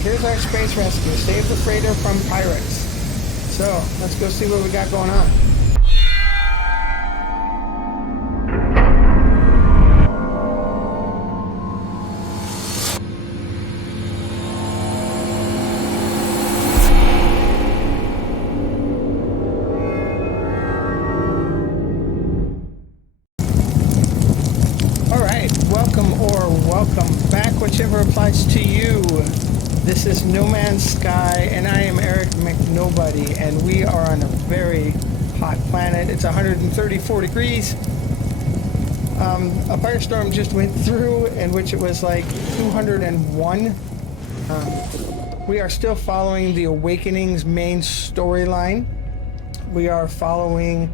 here's our space rescue. Save the freighter from pirates. So, let's go see what we got going on. Welcome back, whichever applies to you. This is No Man's Sky, and I am Eric McNobody, and we are on a very hot planet. It's 134 degrees. A firestorm just went through, in which it was like 201. We are still following the Awakening's main storyline. We are following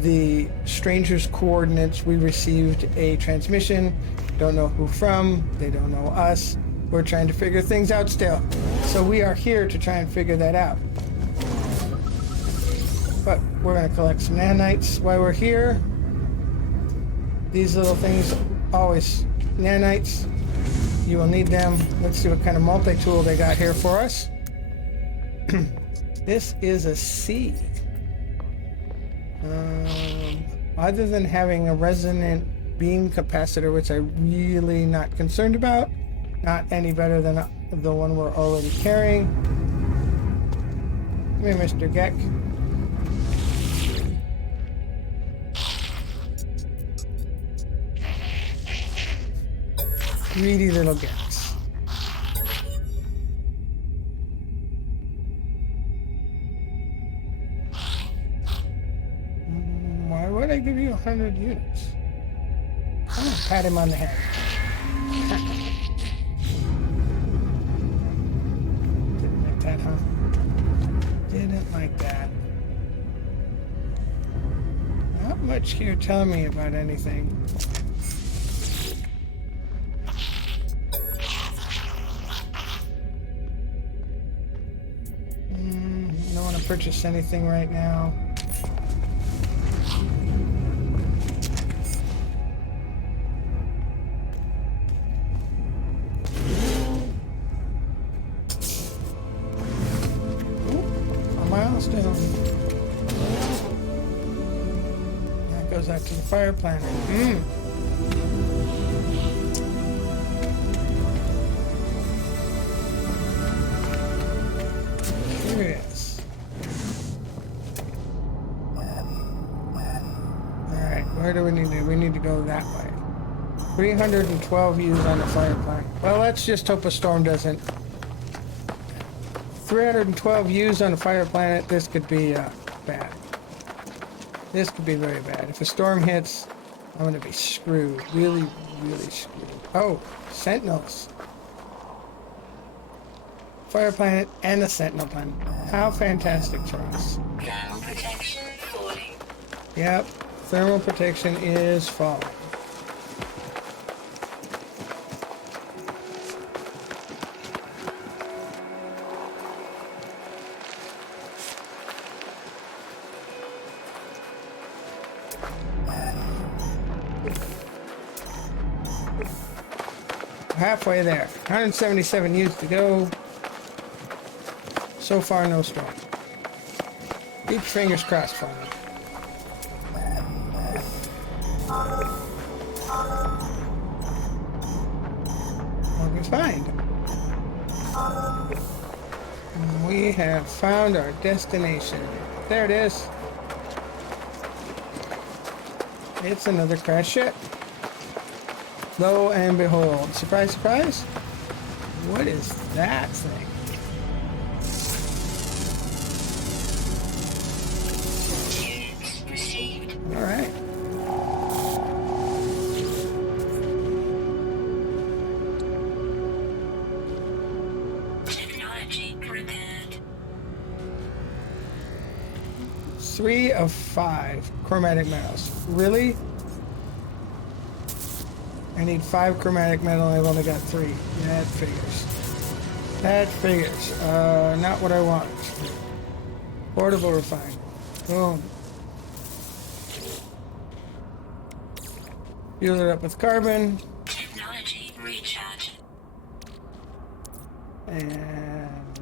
the stranger's coordinates. We received a transmission. Don't know who from, they don't know us. We're trying to figure things out still. So we are here to try and figure that out. But we're going to collect some nanites while we're here. These little things, always nanites. You will need them. Let's see what kind of multi-tool they got here for us. This is a C. Other than having a resonant beam capacitor, which I'm really not concerned about, not any better than the one we're already carrying. Come here, Mr. Geck. Greedy little Gecks. Why would I give you 100 units? I'm gonna pat him on the head. Didn't like that, huh? Didn't like that. Not much here telling me about anything. Don't want to purchase anything right now. That goes out to the fire planet. Here it is. Alright, where do we need to? We need to go that way. 312 U's on the fire planet. Well, let's just hope a storm doesn't. 312 U's on a fire planet. This could be bad. This could be very bad. If a storm hits, I'm gonna be screwed. Really, really screwed. Oh, Sentinels. Fire planet and a Sentinel planet. How fantastic for us. Thermal protection falling. Yep, thermal protection is falling. Halfway there. 177 U's to go. So far, no storm. Keep your fingers crossed for me. What we find? We have found our destination. There it is. It's another crash ship. Lo and behold, surprise, surprise. What is that thing? All right. Technology prepared. 3 of 5 chromatic metals. Really? I need 5 chromatic metal, I've only got 3. That figures. That figures. Not what I want. Portable refine. Boom. Fuel it up with carbon. Technology recharge. And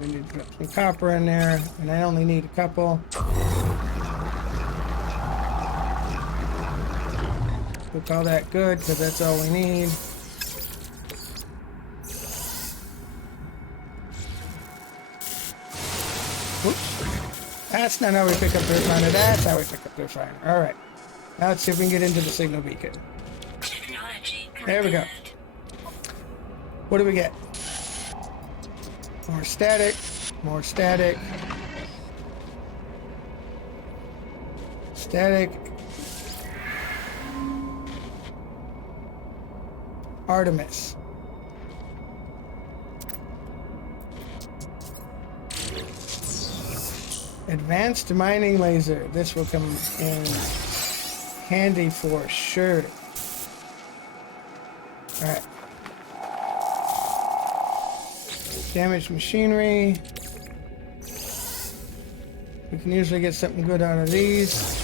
We need to put some copper in there, and I only need a couple. We'll call that good, because that's all we need. Whoops. That's not how we pick up the refiner. That's how we pick up the refiner. Alright. Now let's see if we can get into the signal beacon. Technology There we go. prepared. What do we get? More static. More static. Static. Artemis. Advanced mining laser. This will come in handy for sure. Alright. Damaged machinery. We can usually get something good out of these.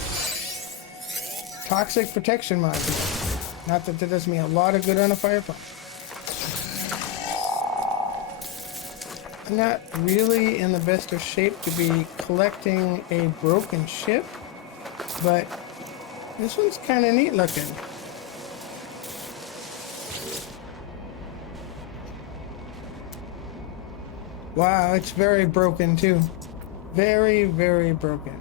Toxic protection module. Not that does me a lot of good on a fire plant. I'm not really in the best of shape to be collecting a broken ship, but this one's kind of neat looking. Wow, it's very broken too. Very, very broken.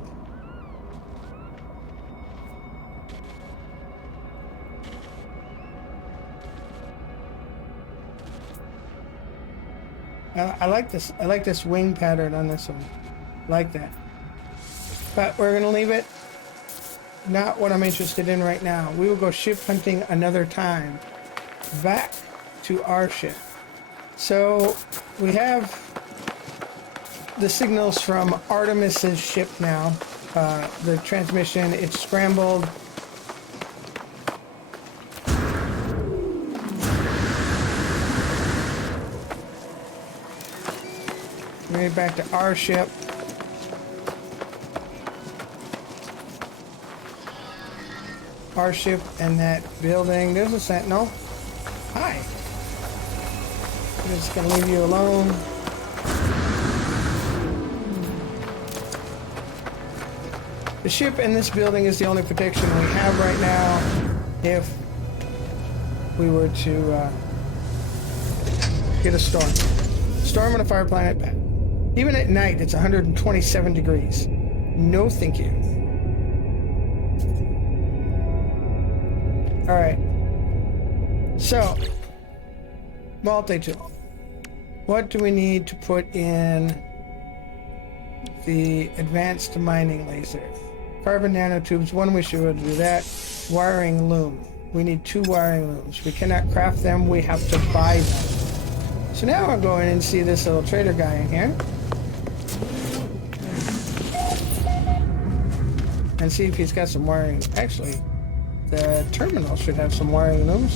I like this. I like this wing pattern on this one. Like that. But we're gonna leave it. Not what I'm interested in right now. We will go ship hunting another time. Back to our ship. So we have the signals from Artemis's ship now. The transmission, it's scrambled. Bring it back to our ship. Our ship and that building. There's a sentinel. Hi. I'm just gonna leave you alone. The ship and this building is the only protection we have right now. If we were to get a storm. Storm on a fire planet, bad. Even at night, it's 127 degrees. No thank you. Alright. So, multi-tool. What do we need to put in the advanced mining laser? Carbon nanotubes, one we should do that. Wiring loom. We need 2 wiring looms. We cannot craft them, we have to buy them. So now I'll go in and see this little trader guy in here. And see if he's got some wiring. Actually, the terminal should have some wiring looms.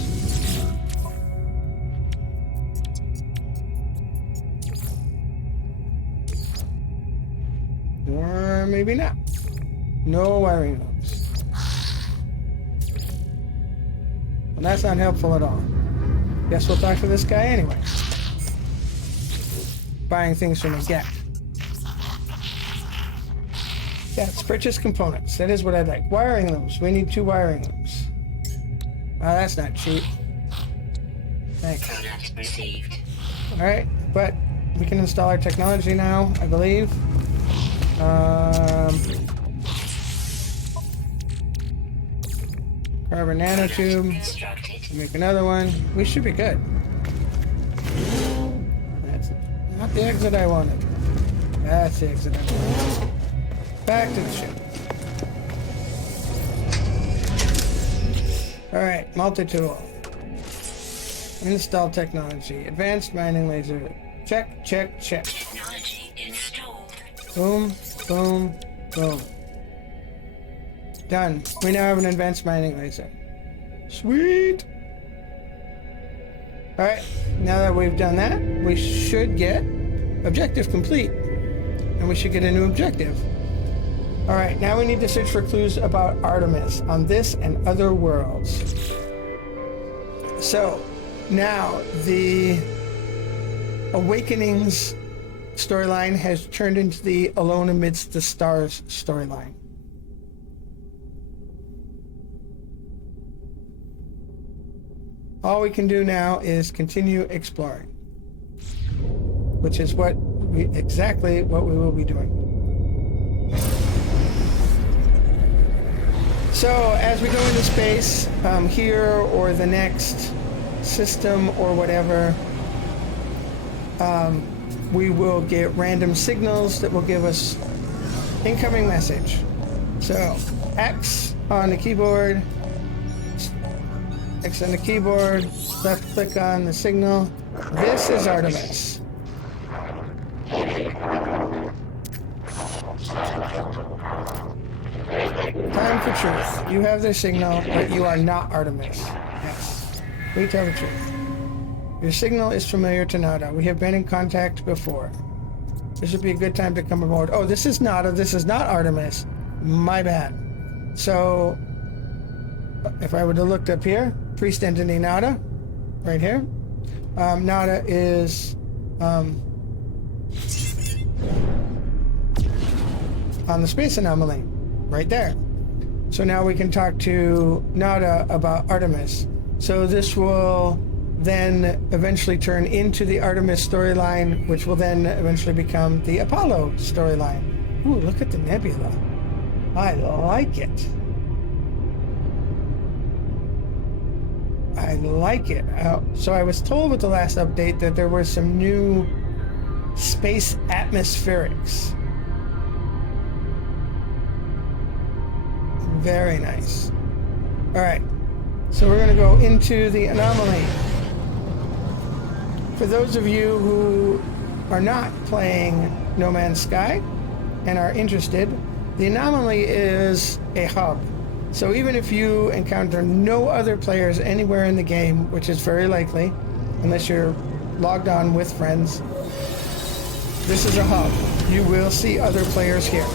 Or maybe not. No wiring looms. Well, that's not helpful at all. Guess we'll talk to this guy anyway. Buying things from a gap. Yeah, it's purchase components. That is what I'd like. Wiring looms. We need 2 wiring looms. Oh, that's not cheap. Thanks. Product received. Alright, but we can install our technology now, I believe. Carbon nanotube. Constructed. Make another one. We should be good. That's not the exit I wanted. That's the exit I wanted. Back to the ship. Alright, multi-tool. Install technology. Advanced mining laser. Check, check, check. Technology installed. Boom, boom, boom. Done. We now have an advanced mining laser. Sweet! Alright, now that we've done that, we should get objective complete. And we should get a new objective. Alright, now we need to search for clues about Artemis on this and other worlds. So, now the awakenings storyline has turned into the Alone Amidst the Stars storyline. All we can do now is continue exploring, which is exactly what we will be doing. So as we go into space, here or the next system or whatever, we will get random signals that will give us incoming message. So X on the keyboard, X on the keyboard, left click on the signal. This is Artemis. Time for truth. You have the signal, but you are not Artemis. Yes. We tell the truth. Your signal is familiar to Nada. We have been in contact before. This would be a good time to come aboard. Oh, this is Nada. This is not Artemis. My bad. So, if I would have looked up here, Priest Entity Nada, right here. Nada is on the space anomaly, right there. So now we can talk to Nada about Artemis. So this will then eventually turn into the Artemis storyline, which will then eventually become the Apollo storyline. Ooh, look at the nebula. I like it. I like it. So I was told with the last update that there were some new space atmospherics. Very nice. All right. So we're going to go into the anomaly. For those of you who are not playing No Man's Sky and are interested, the anomaly is a hub. So even if you encounter no other players anywhere in the game, which is very likely, unless you're logged on with friends, this is a hub. You will see other players here.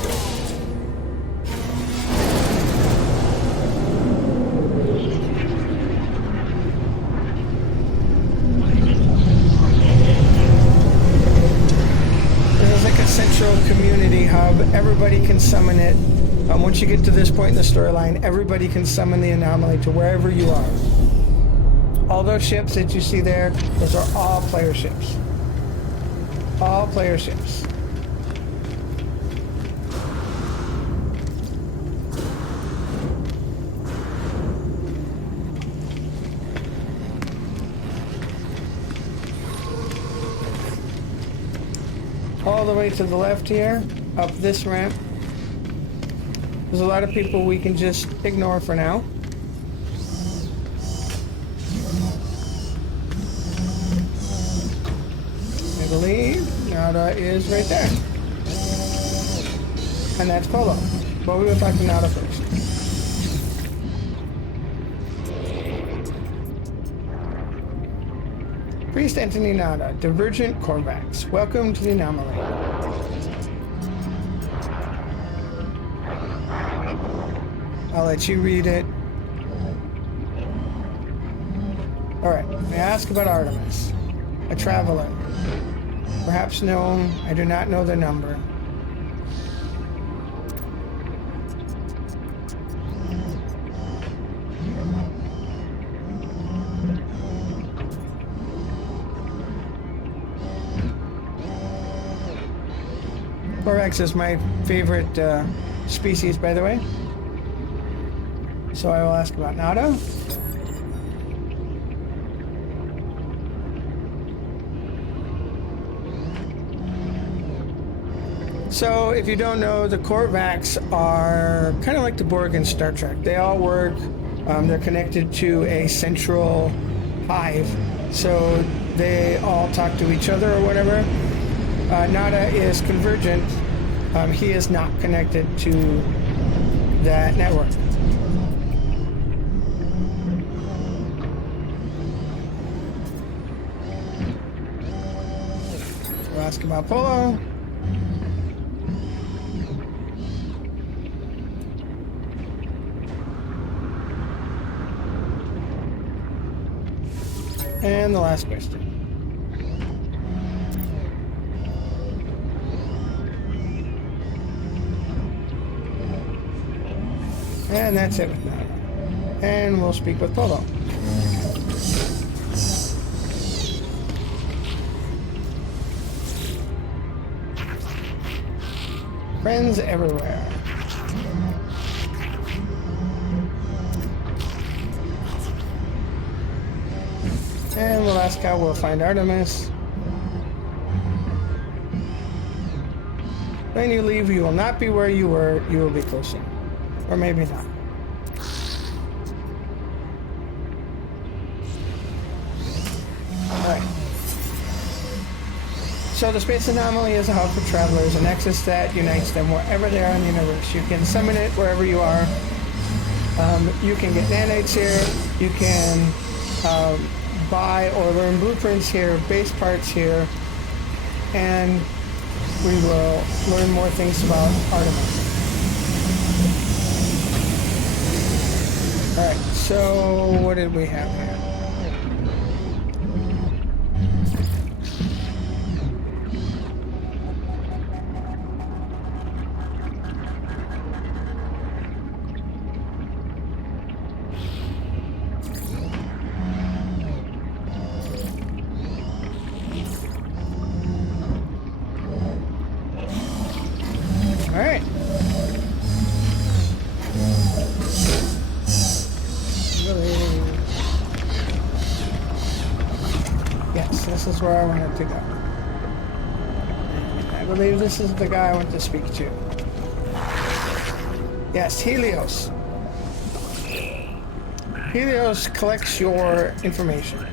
Community hub. Everybody can summon it. Once you get to this point in the storyline, everybody can summon the anomaly to wherever you are. All those ships that you see there, those are all player ships. All player ships. All the way to the left here, up this ramp. There's a lot of people we can just ignore for now. I believe Nada is right there. And that's Polo. But we will talk to Nada first. Priest Entity Nada, Divergent Korvax. Welcome to the anomaly. I'll let you read it. Alright, may I ask about Artemis? A traveler. Perhaps known, I do not know their number. Korvax is my favorite species, by the way. So I will ask about Nada. So if you don't know, the Korvax are kind of like the Borg in Star Trek. They all work, they're connected to a central hive. So they all talk to each other or whatever. Nada is convergent. He is not connected to that network. We'll ask about Polo. And the last question. And that's it with that. And we'll speak with Polo. Friends everywhere. And we'll ask how we'll find Artemis. When you leave, you will not be where you were, you will be closer. Or maybe not. Alright. So the space anomaly is a hub for travelers, a nexus that unites them wherever they are in the universe. You can summon it wherever you are. You can get nanites here. You can buy or learn blueprints here, base parts here, and we will learn more things about Artemis. Alright, so what did we have here? Alright. Yes, this is where I wanted to go. I believe this is the guy I want to speak to. Yes, Helios. Helios collects your information.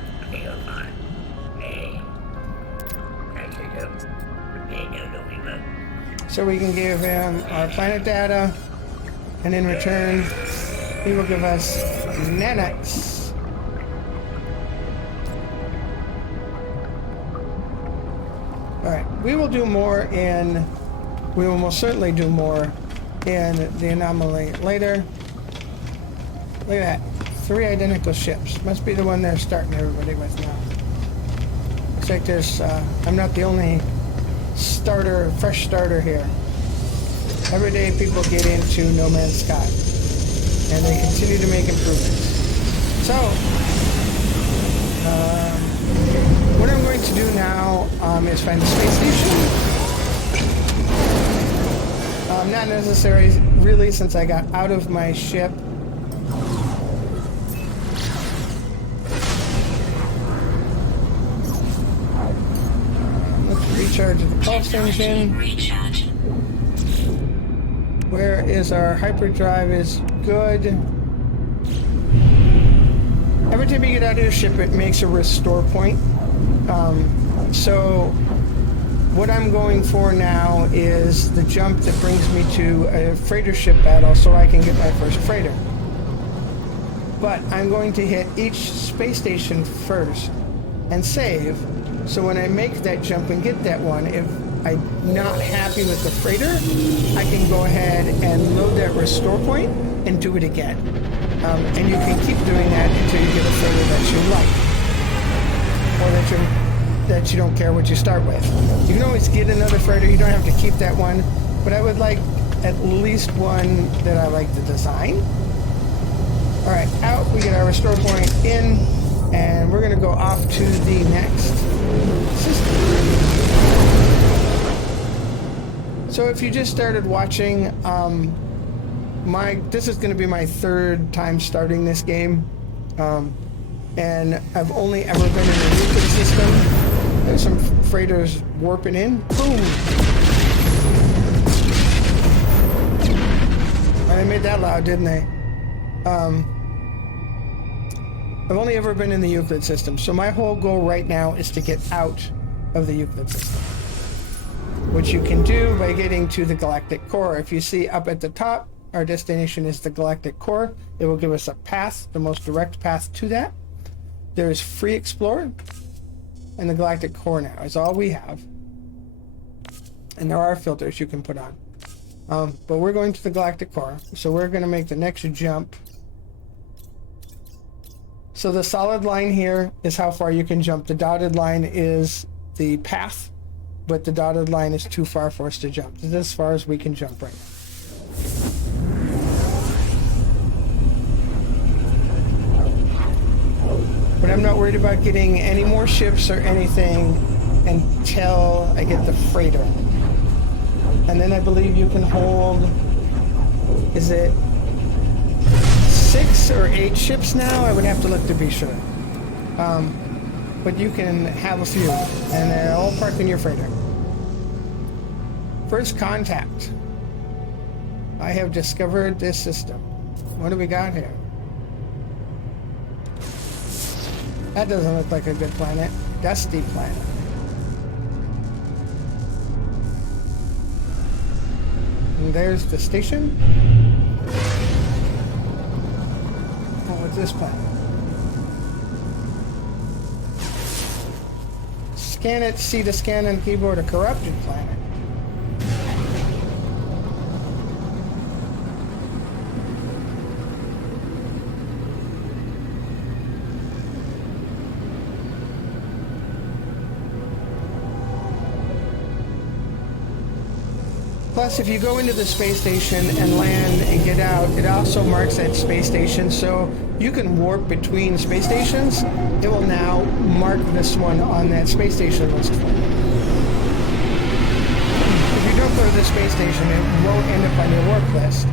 So we can give him our planet data, and in return, he will give us nanites. Alright, we will do more in, we will most certainly do more in the anomaly later. Look at that, 3 identical ships. Must be the one they're starting everybody with now. Looks like there's, I'm not the only fresh starter here. Every day people get into No Man's Sky, and they continue to make improvements. So, what I'm going to do now is find the space station. Not necessary, really, since I got out of my ship. Recharge the pulse engine. Where is our hyperdrive? Is good. Every time you get out of your ship, it makes a restore point. So what I'm going for now is the jump that brings me to a freighter ship battle so I can get my first freighter. But I'm going to hit each space station first and save. So when I make that jump and get that one, if I'm not happy with the freighter, I can go ahead and load that restore point and do it again. And you can keep doing that until you get a freighter that you like, or that you don't care what you start with. You can always get another freighter. You don't have to keep that one, but I would like at least one that I like the design. All right, out. We get our restore point in. And we're going to go off to the next system. So if you just started watching, this is going to be my 3rd time starting this game. And I've only ever been in the Euclid system. There's some freighters warping in. Boom! Well, they made that loud, didn't they? I've only ever been in the Euclid system, so my whole goal right now is to get out of the Euclid system, which you can do by getting to the galactic core. If you see up at the top, our destination is the galactic core. It will give us a path, the most direct path to that. There's Free Explorer, and the galactic core now is all we have. And there are filters you can put on. But we're going to the galactic core, so we're going to make the next jump. So the solid line here is how far you can jump. The dotted line is the path, but the dotted line is too far for us to jump. This is as far as we can jump right now. not worried about getting any more ships or anything until I get the freighter. And then I believe you can hold, is it 6 or 8 ships now? I would have to look to be sure. But you can have a few, and they're all parked in your freighter. First contact. I have discovered this system. What do we got here? That doesn't look like a good planet. Dusty planet. And there's the station. Oh, what's this planet? Scan it, see the scan on keyboard, a corrupted planet. Plus, if you go into the space station and land and get out, it also marks that space station, so you can warp between space stations. It will now mark this one on that space station list for you. If you don't go to the space station, it won't end up on your warp list.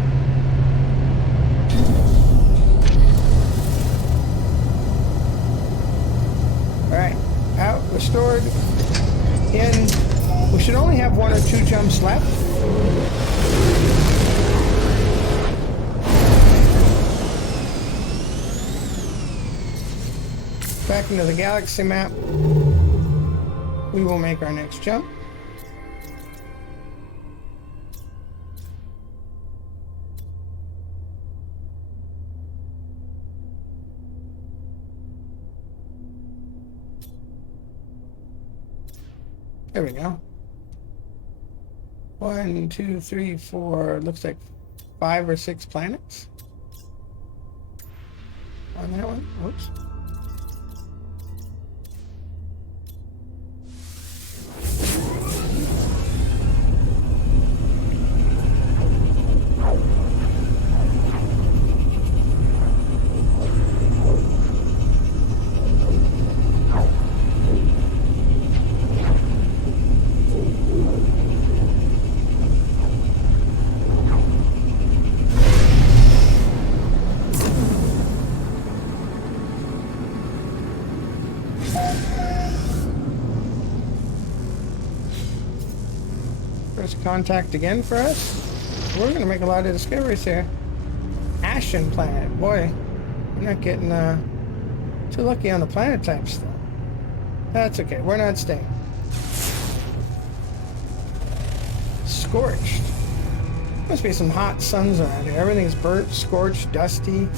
Alright, out, restored, in. We should only have 1 or 2 jumps left. Back into the galaxy map. We will make our next jump. There we go. 1, 2, 3, 4, looks like 5 or 6 planets on that one. Whoops. Contact again for us. We're gonna make a lot of discoveries here. Ashen planet. Boy, we're not getting too lucky on the planet type stuff. That's okay. We're not staying. Scorched. Must be some hot suns around here. Everything's burnt, scorched, dusty.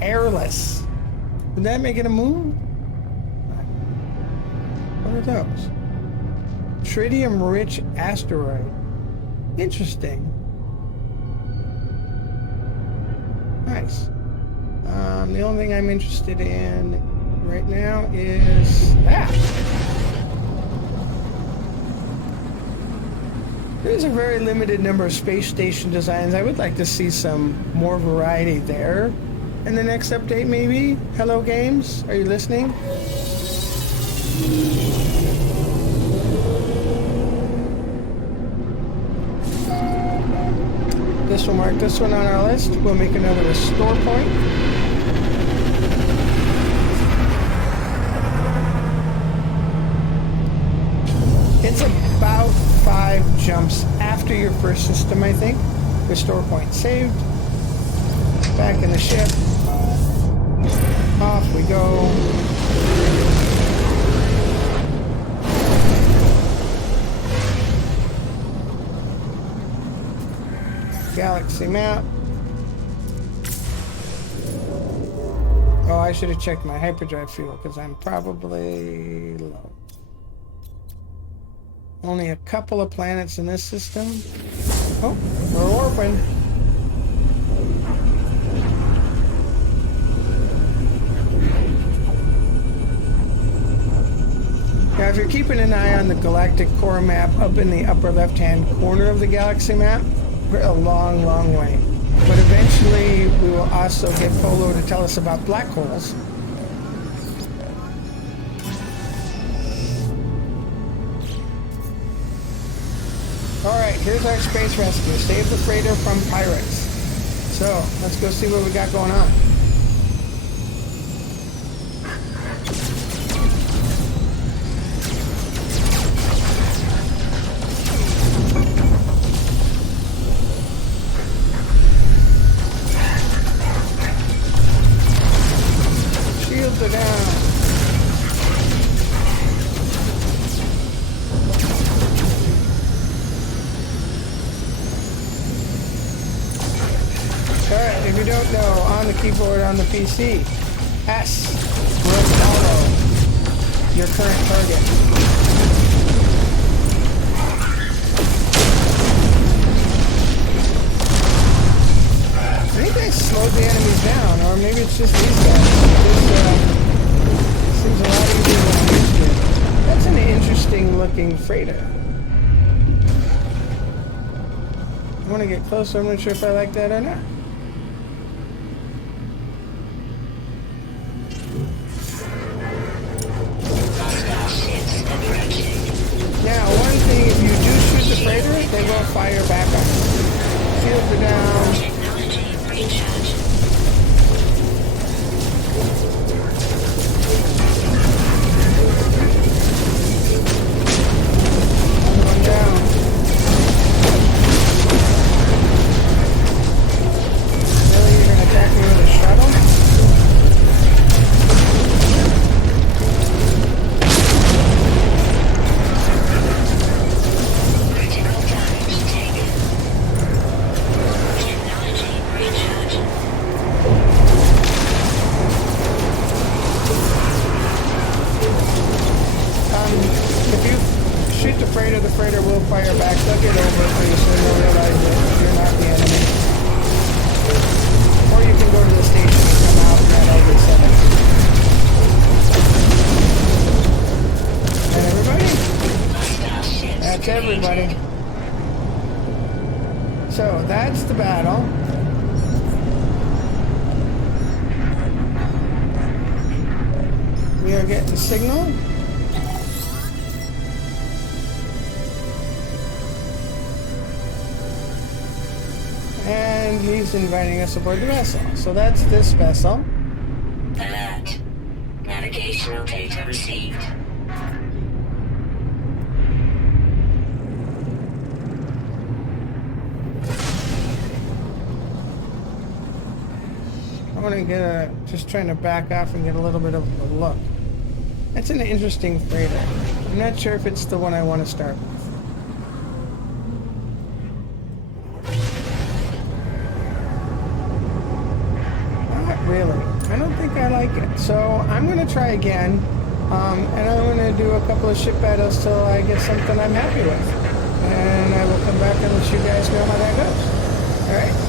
Airless. Would that make it a moon? What are those? Tritium-rich asteroid. Interesting. Nice. The only thing I'm interested in right now is that. There's a very limited number of space station designs. I would like to see some more variety there. In the next update, maybe? Hello Games, are you listening? This will mark this one on our list. We'll make another restore point. It's about 5 jumps after your first system, I think. Restore point saved. Back in the ship. Off we go. Galaxy map. Oh, I should have checked my hyperdrive fuel because I'm probably low. Only a couple of planets in this system. Oh, we're warping. Now, if you're keeping an eye on the galactic core map up in the upper left-hand corner of the galaxy map, we're a long, long way. But eventually, we will also get Polo to tell us about black holes. Alright, here's our space rescue. Save the freighter from pirates. So, let's go see what we got going on. Shields are down. Alright, if you don't know, on the keyboard on the PC, S will follow your current target. I think they slowed the enemies down, or maybe it's just these guys. This seems a lot easier than I'm used to. That's an interesting looking freighter. I want to get closer, I'm not sure if I like that or not. Now, one thing, if you do shoot the freighter, they will fire back on you. Shields are down. Technology recharge. One down. Really, you're going to attack me with a shuttle? Critical damage taken. Technology recharge. If you shoot the freighter will fire back. They'll get over it pretty soon. They'll realize that you're not the enemy. Or you can go to the station and come out and that'll reset it. And everybody? Hostile ships That's defeated. everybody. So, that's the battle. We are getting signal. And he's inviting us aboard the vessel. So that's this vessel. Alert. Navigational data received. I want to get just trying to back off and get a little bit of a look. That's an interesting freighter. I'm not sure if it's the one I want to start with. Not really. I don't think I like it. So I'm going to try again. And I'm going to do a couple of ship battles till I get something I'm happy with. And I will come back and let you guys know how that goes. Alright?